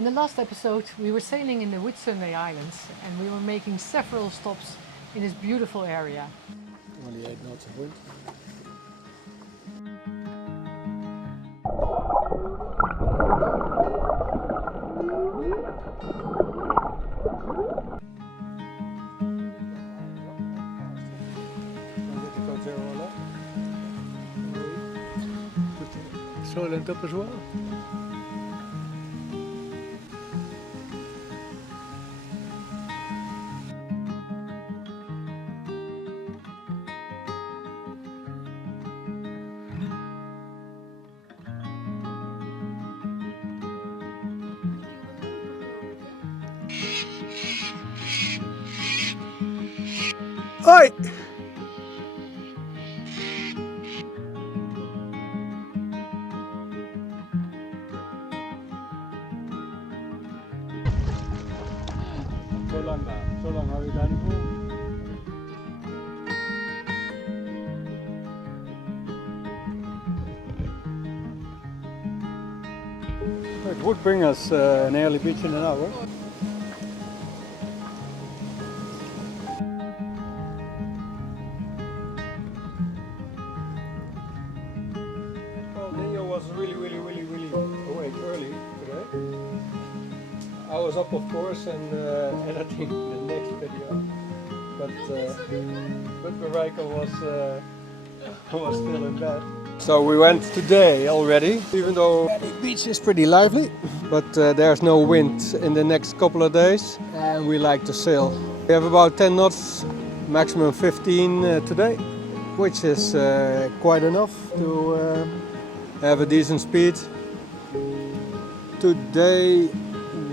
In the last episode we were sailing in the Whitsunday Islands and we were making several stops in this beautiful area. Only 8 knots of wind. Soil up as well. Hoi! Zo lang hou je daar niet vol. It would bring us an early beach in an hour. Well, Nino was really awake early today. I was up, of course, and editing the next video, but Marijke was still in bed. So we went today already, even though the beach is pretty lively, but there's no wind in the next couple of days, and we like to sail. We have about 10 knots, maximum 15 today, which is quite enough to have a decent speed. Today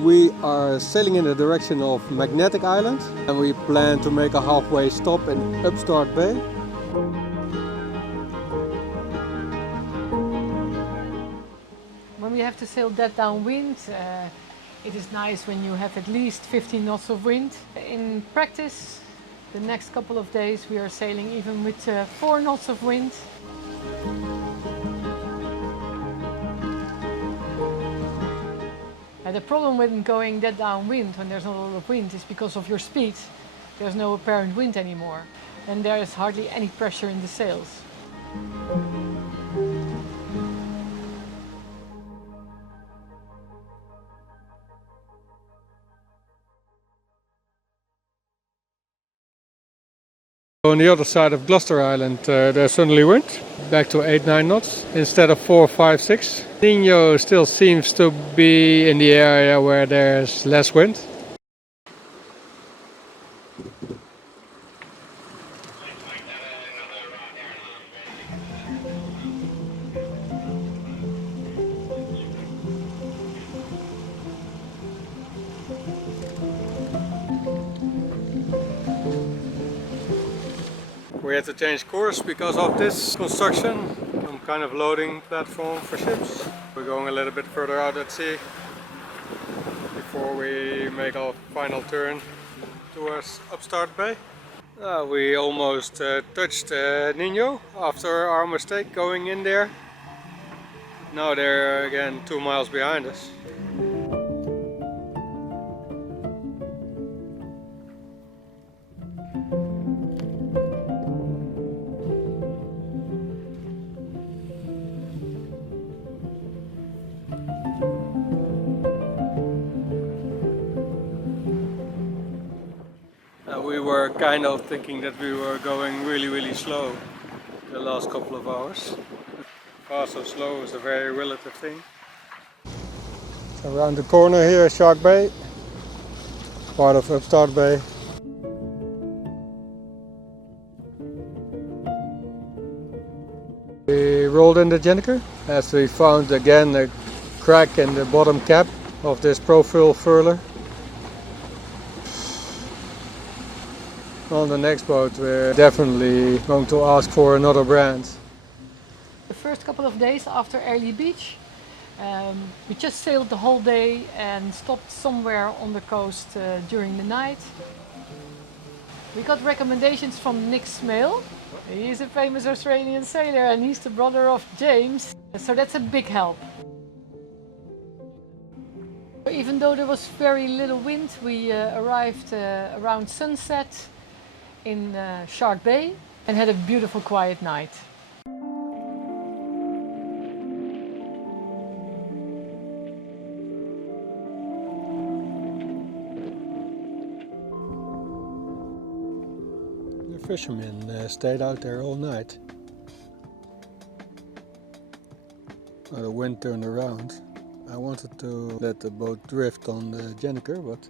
we are sailing in the direction of Magnetic Island and we plan to make a halfway stop in Upstart Bay. When we have to sail that downwind, it is nice when you have at least 15 knots of wind. In practice, the next couple of days we are sailing even with 4 knots of wind. The problem with going that downwind when there's not a lot of wind is because of your speed. There's no apparent wind anymore and there is hardly any pressure in the sails. On the other side of Gloucester Island there's suddenly wind, back to 8-9 knots instead of 4, 5, 6. Nino still seems to be in the area where there's less wind. We had to change course because of this construction, some kind of loading platform for ships. We're going a little bit further out at sea before we make our final turn towards Upstart Bay. We almost touched Nino after our mistake going in there. Now they're again 2 miles behind us. We were kind of thinking that we were going really slow the last couple of hours. Fast or slow is a very relative thing. So around the corner here is Shark Bay, part of Upstart Bay. We rolled in the Jenniker as we found again a crack in the bottom cap of this profile furler. On the next boat we're definitely going to ask for another brand. The first couple of days after Early Beach, we just sailed the whole day and stopped somewhere on the coast during the night. We got recommendations from Nick Smale. He's a famous Australian sailor and he's the brother of James, so that's a big help. Even Even though there was very little wind, we arrived around sunset in Shark Bay and had a beautiful quiet night. The fishermen stayed out there all night. Well, the wind turned around. I wanted to let the boat drift on the Jenniker, but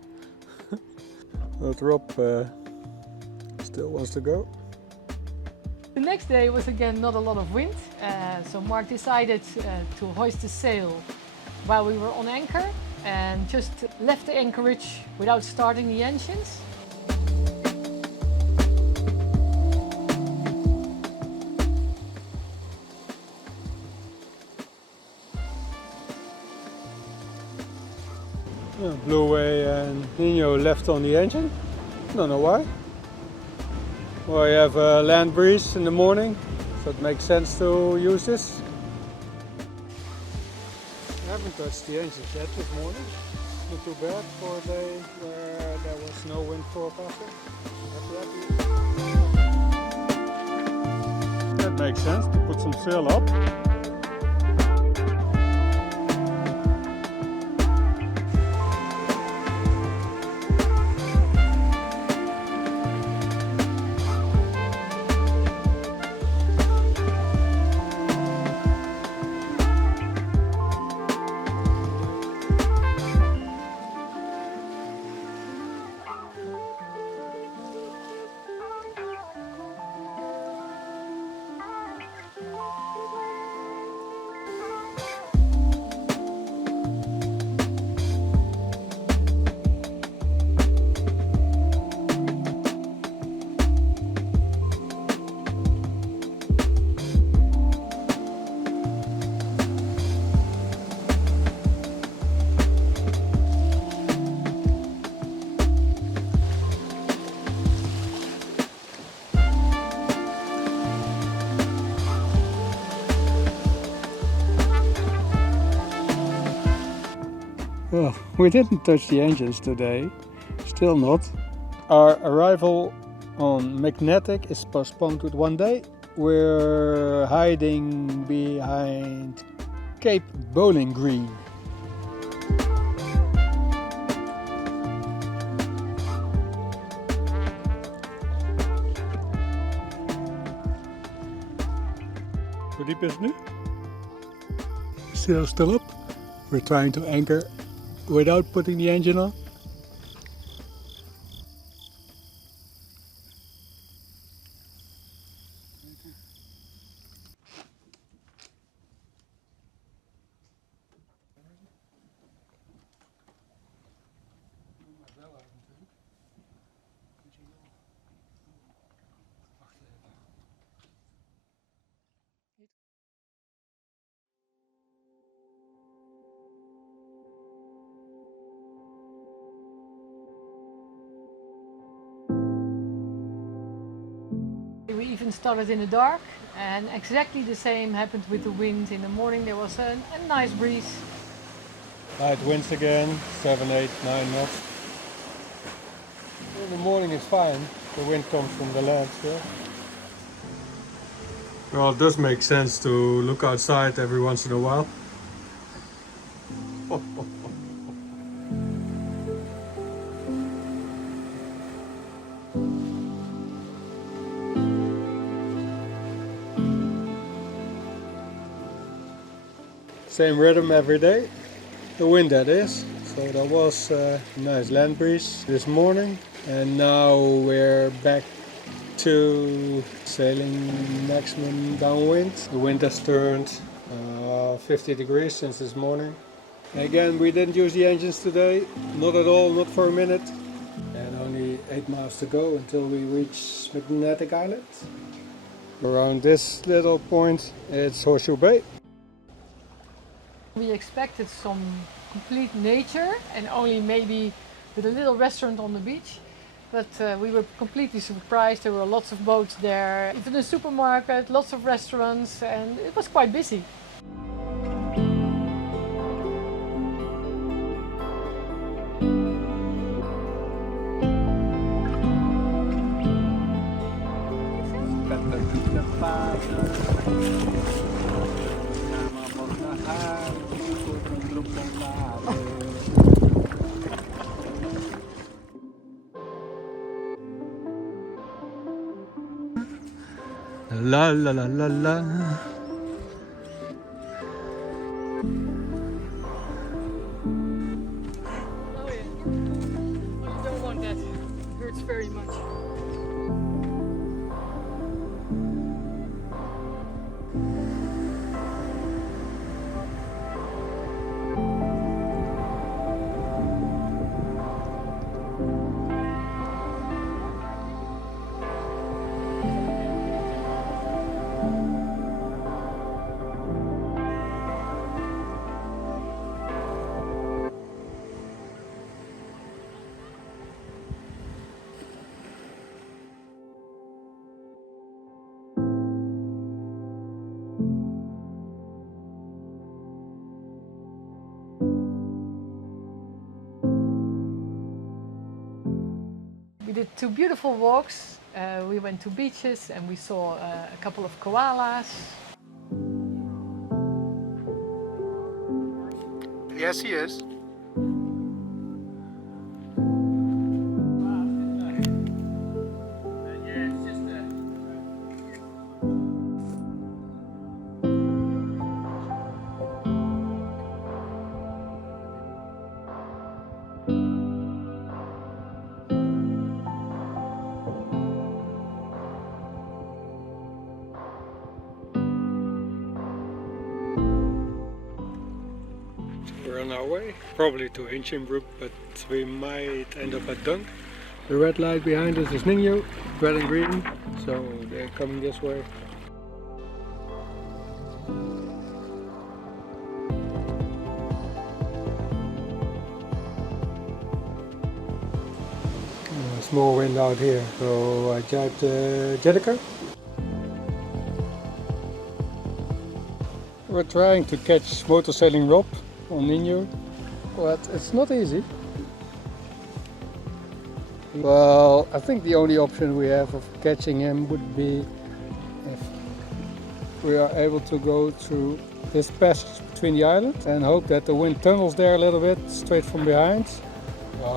Rob still wants to go. The next day was again not a lot of wind, so Mark decided to hoist the sail while we were on anchor and just left the anchorage without starting the engines. Blew away and Nino left on the engine. Don't know why. Well, you have a land breeze in the morning, so it makes sense to use this. I haven't touched the engines yet this morning. Not too bad for a day where there was no wind forecasting. That makes sense to put some sail up. Well, we didn't touch the engines today, still not. Our arrival on Magnetic is postponed with 1 day. We're hiding behind Cape Bowling Green. Hoe diep is het nu? Still up. We're trying to anchor without putting the engine on. We even started in the dark, and exactly the same happened with the wind. In the morning there was a nice breeze. Light winds again, 7, 8, 9 knots. In the morning it's fine, the wind comes from the land still. Well, it does make sense to look outside every once in a while. Same rhythm every day, the wind that is. So there was a nice land breeze this morning, and now we're back to sailing maximum downwind. The wind has turned 50 degrees since this morning. Again, we didn't use the engines today, not at all, not for a minute. And only 8 miles to go until we reach Magnetic Island. Around this little point, it's Horseshoe Bay. We expected some complete nature and only maybe with a little restaurant on the beach. But we were completely surprised. There were lots of boats there, even a supermarket, lots of restaurants, and it was quite busy. La la la la la. Oh yeah. Oh, you don't want that. It hurts very much. We did 2 beautiful walks. We went to beaches and we saw a couple of koalas. Yes, he is. We're on our way, probably to Hinchinbrook, but we might end up at Dunk. The red light behind us is Ningyo, red and green, so they're coming this way. Small wind out here, so I jibed Jedica. We're trying to catch motor sailing Rob on Ningyo, but it's not easy. Well, I think the only option we have of catching him would be if we are able to go through this passage between the islands and hope that the wind tunnels there a little bit straight from behind.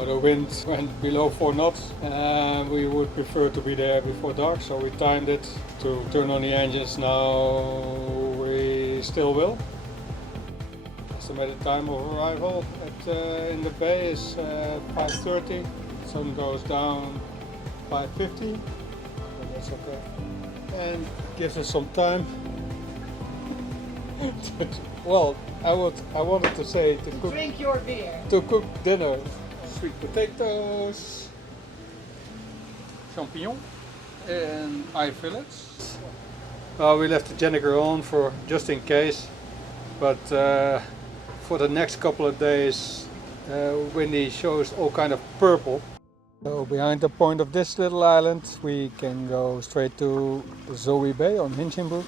The wind went below 4 knots and we would prefer to be there before dark, so we timed it to turn on the engines. Now we still will. Estimated time of arrival in the bay is 5:30. Sun goes down 5:50, so that's okay. And gives us some time. Well, I wanted to say to cook. Drink your beer. To cook dinner. Sweet potatoes, champignons, and eye fillets. We left the Jennifer on for just in case, but for the next couple of days, windy shows all kind of purple. So behind the point of this little island, we can go straight to Zoe Bay on Hinchinbrook.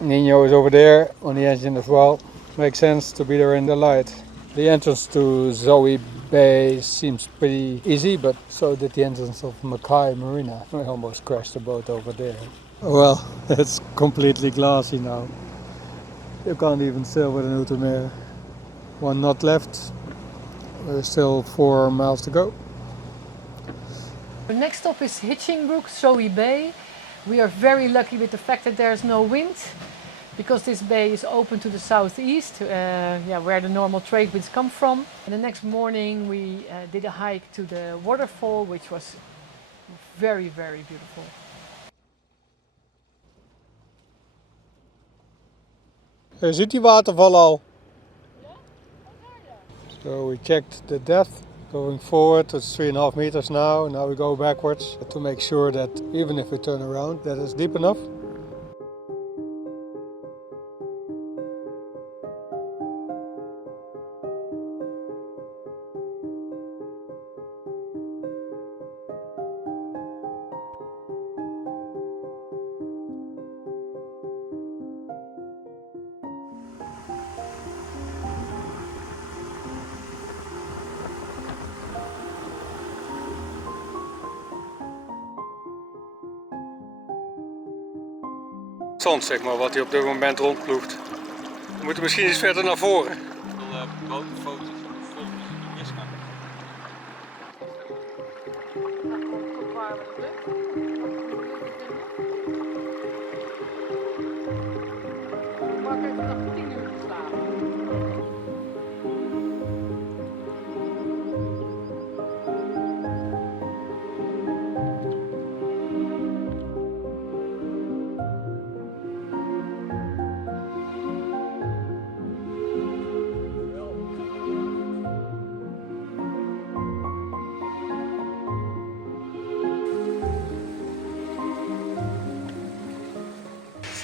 Nino is over there on the engine as well. Makes sense to be there in the light. The entrance to Zoe Bay seems pretty easy, but so did the entrance of Mackay Marina. I almost crashed the boat over there. Well, it's completely glassy now. You can't even sail with an Ultimare. 1 knot left. There's still 4 miles to go. The next stop is Hinchinbrook, Zoe Bay. We are very lucky with the fact that there's no wind, because this bay is open to the southeast, where the normal trade winds come from. And the next morning we did a hike to the waterfall, which was very, very beautiful. Je ziet die waterval al. So we checked the depth. Going forward, it's 3.5 meters now. Now we go backwards to make sure that even if we turn around, that it's deep enough. Zand, zeg maar, wat hij op dit moment rondploegt. We moeten misschien iets verder naar voren. Botenfoto's volgens de misgaan. Tot waar we het Mark heeft vandaag 10 uur geslapen.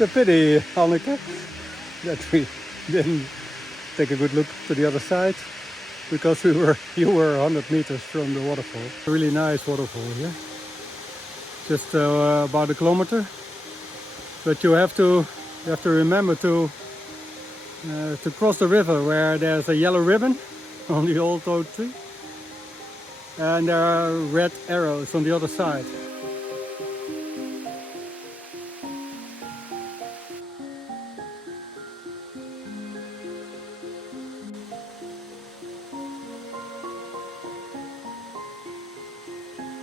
It's a pity, Anneke, that we didn't take a good look to the other side, because you were 100 meters from the waterfall. A really nice waterfall here, just about a kilometer. But you have to remember to cross the river where there's a yellow ribbon on the old oak tree, and there are red arrows on the other side.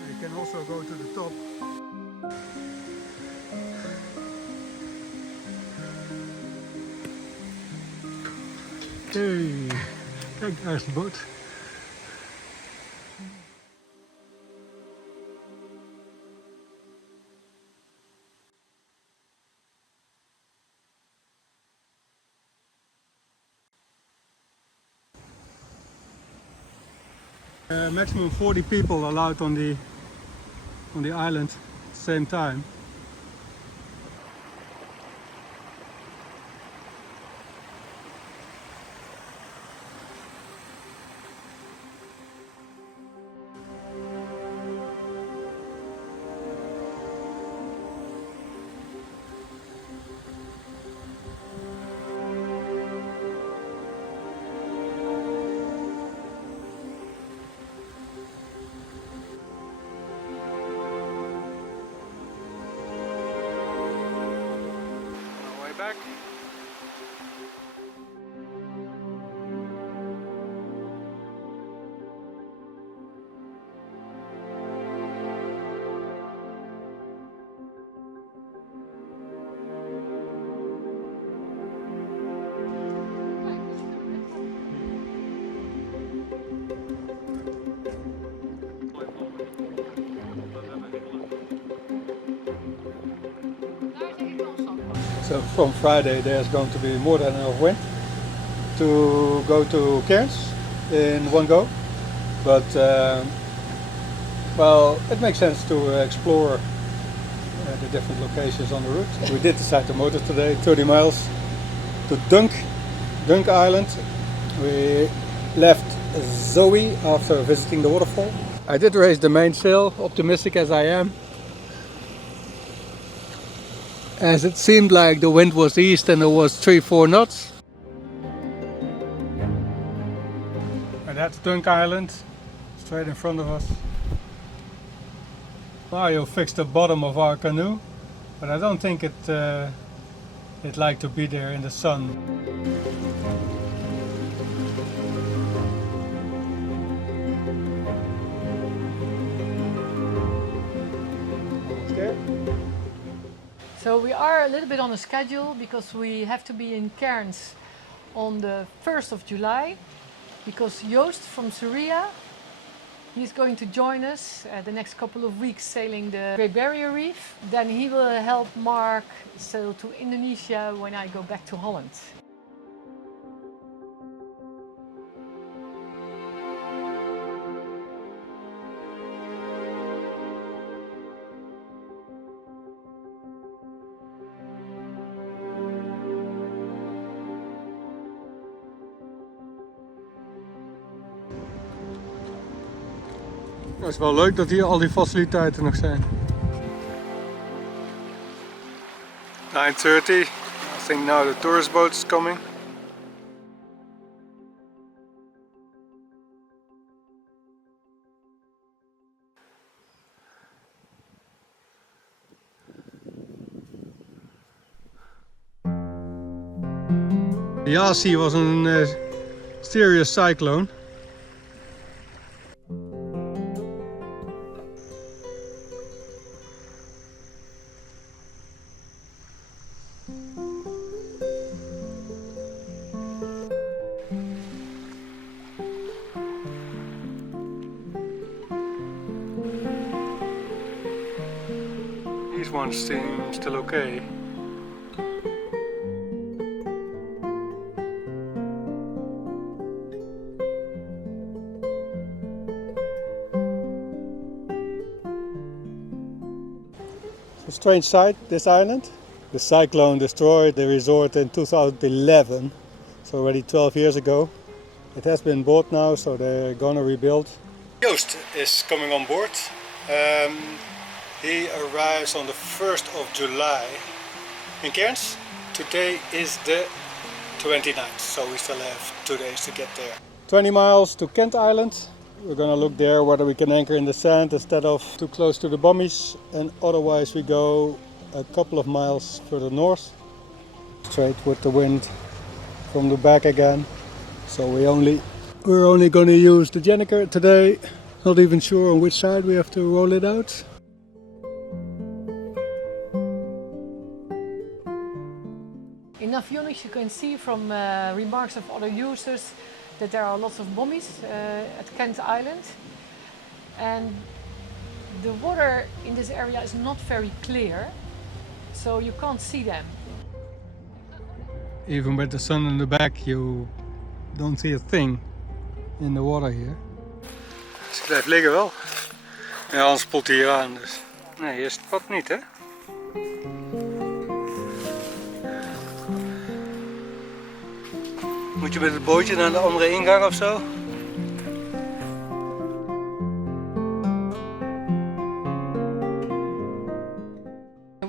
You can also go to the top. Hey, kijk, daar is de boot. Maximum 40 people allowed on the island at the same time. Back. So from Friday there's going to be more than enough wind to go to Cairns in one go, but well, it makes sense to explore the different locations on the route. We did decide to motor today, 30 miles to Dunk Island. We left Zoe after visiting the waterfall. I did raise the mainsail, optimistic as I am, as it seemed like the wind was east and it was 3-4 knots. And that's Dunk Island, straight in front of us. Mario fixed the bottom of our canoe, but I don't think it liked to be there in the sun. So we are a little bit on a schedule because we have to be in Cairns on the 1st of July, because Joost from Syria, he's going to join us the next couple of weeks sailing the Great Barrier Reef. Then he will help Mark sail to Indonesia when I go back to Holland. Het is wel leuk dat hier al die faciliteiten nog zijn. 9:30. I think now the tourist boat is coming. The Yasi was a serious cyclone. These ones seem still okay. It's a strange sight, this island. The cyclone destroyed the resort in 2011, so already 12 years ago. It has been bought now, so they're gonna rebuild. Joost is coming on board. He arrives on the 1st of July in Cairns. Today is the 29th, so we still have 2 days to get there. 20 miles to Kent Island. We're gonna look there whether we can anchor in the sand instead of too close to the bommies, and otherwise we go a couple of miles further north, straight with the wind from the back again. So we're only gonna use the Jenniker today. Not even sure on which side we have to roll it out. In Navionics you can see from remarks of other users that there are lots of bommies at Kent Island, and the water in this area is not very clear, so you can't see them. Even with the sun in the back, you don't see a thing in the water here. Dus het blijft liggen wel. Ja, anders spoelt hij hier aan. Dus. Nee, hier is het pad niet, hè? Moet je met het bootje naar de andere ingang of zo?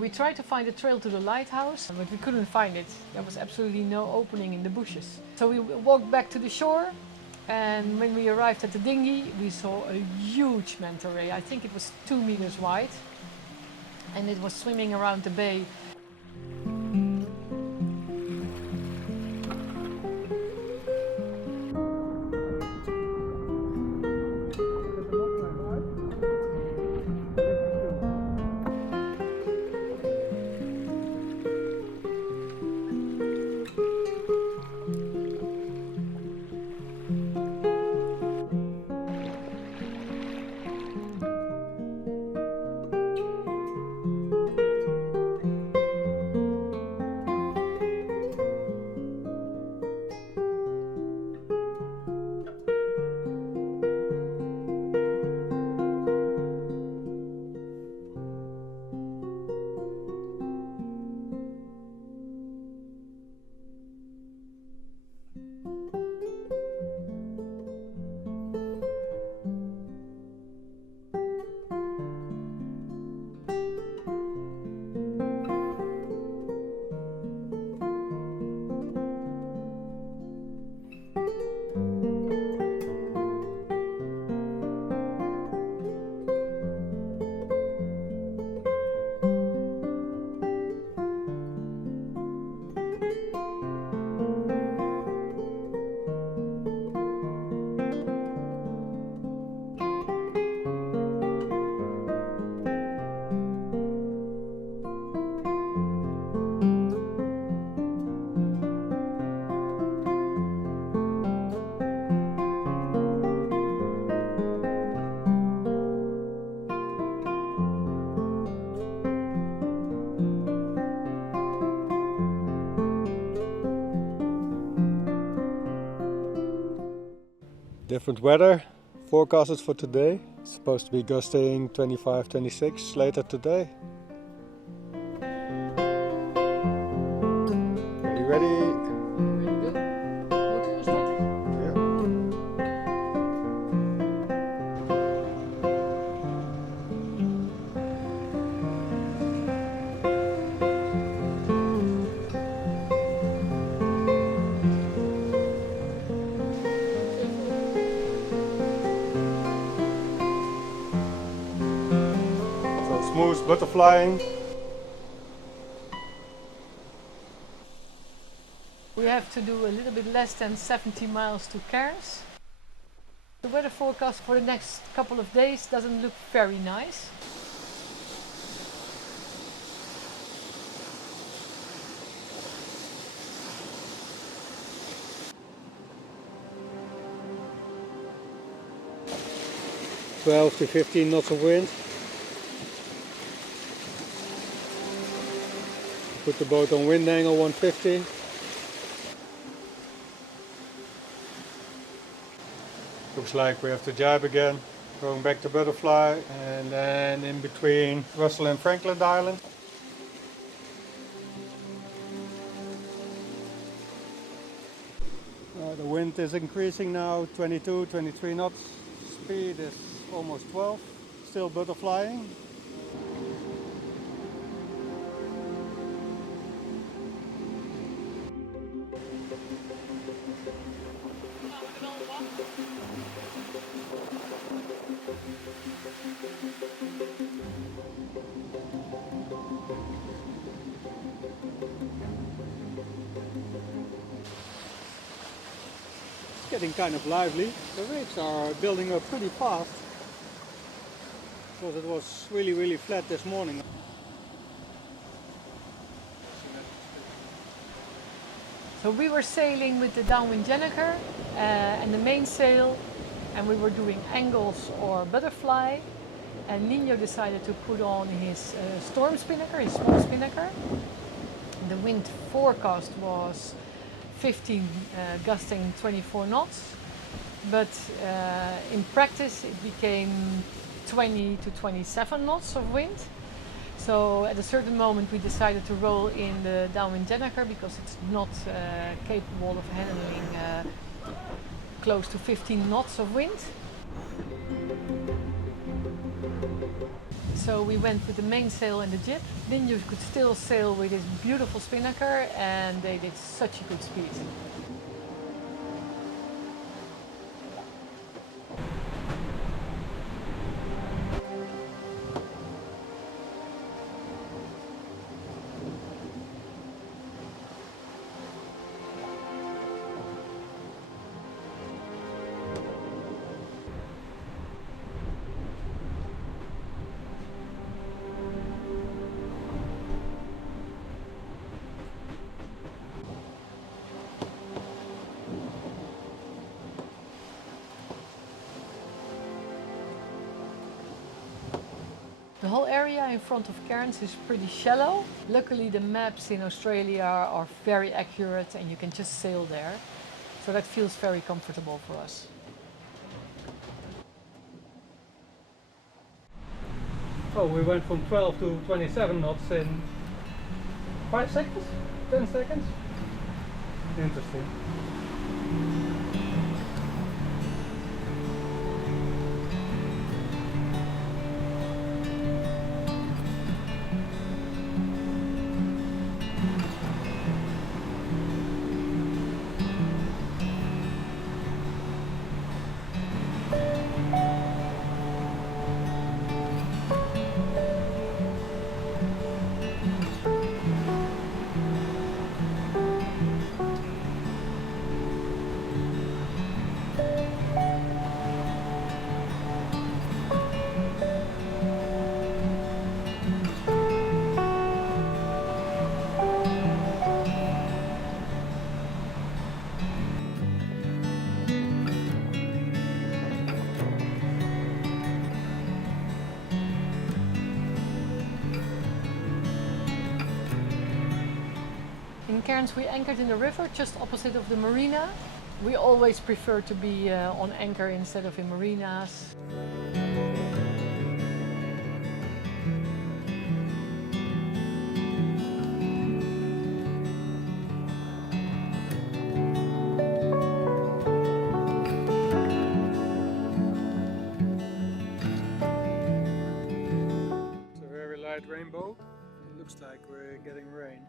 We tried to find a trail to the lighthouse, but we couldn't find it. There was absolutely no opening in the bushes. So we walked back to the shore, and when we arrived at the dinghy, we saw a huge manta ray. I think it was 2 meters wide, and it was swimming around the bay. Different weather forecasted for today. It's supposed to be gusting 25, 26 later today. Are you ready? Smooth butterflying. We have to do a little bit less than 70 miles to Cairns. The weather forecast for the next couple of days doesn't look very nice. "12 to 15 knots of wind." Put the boat on wind angle 150. Looks like we have to jibe again, going back to Butterfly, and then in between Russell and Franklin Island. The wind is increasing now, 22, 23 knots. Speed is almost 12, still butterflying. Getting kind of lively. The waves are building up pretty fast because it was really flat this morning. So we were sailing with the downwind Jenniker and the mainsail, and we were doing angles or butterfly, and Nino decided to put on his storm spinnaker, his small spinnaker. The wind forecast was 15 gusting 24 knots, but in practice it became 20 to 27 knots of wind. So at a certain moment we decided to roll in the downwind Jenniker because it's not capable of handling close to 15 knots of wind. So we went with the mainsail and the jib. Ninja could still sail with his beautiful spinnaker, and they did such a good speed. The whole area in front of Cairns is pretty shallow. Luckily the maps in Australia are very accurate and you can just sail there. So that feels very comfortable for us. Oh, we went from 12 to 27 knots in 5 seconds? 10 seconds? Interesting. In Cairns we anchored in the river just opposite of the marina. We always prefer to be on anchor instead of in marinas. It's a very light rainbow. It looks like we're getting rain.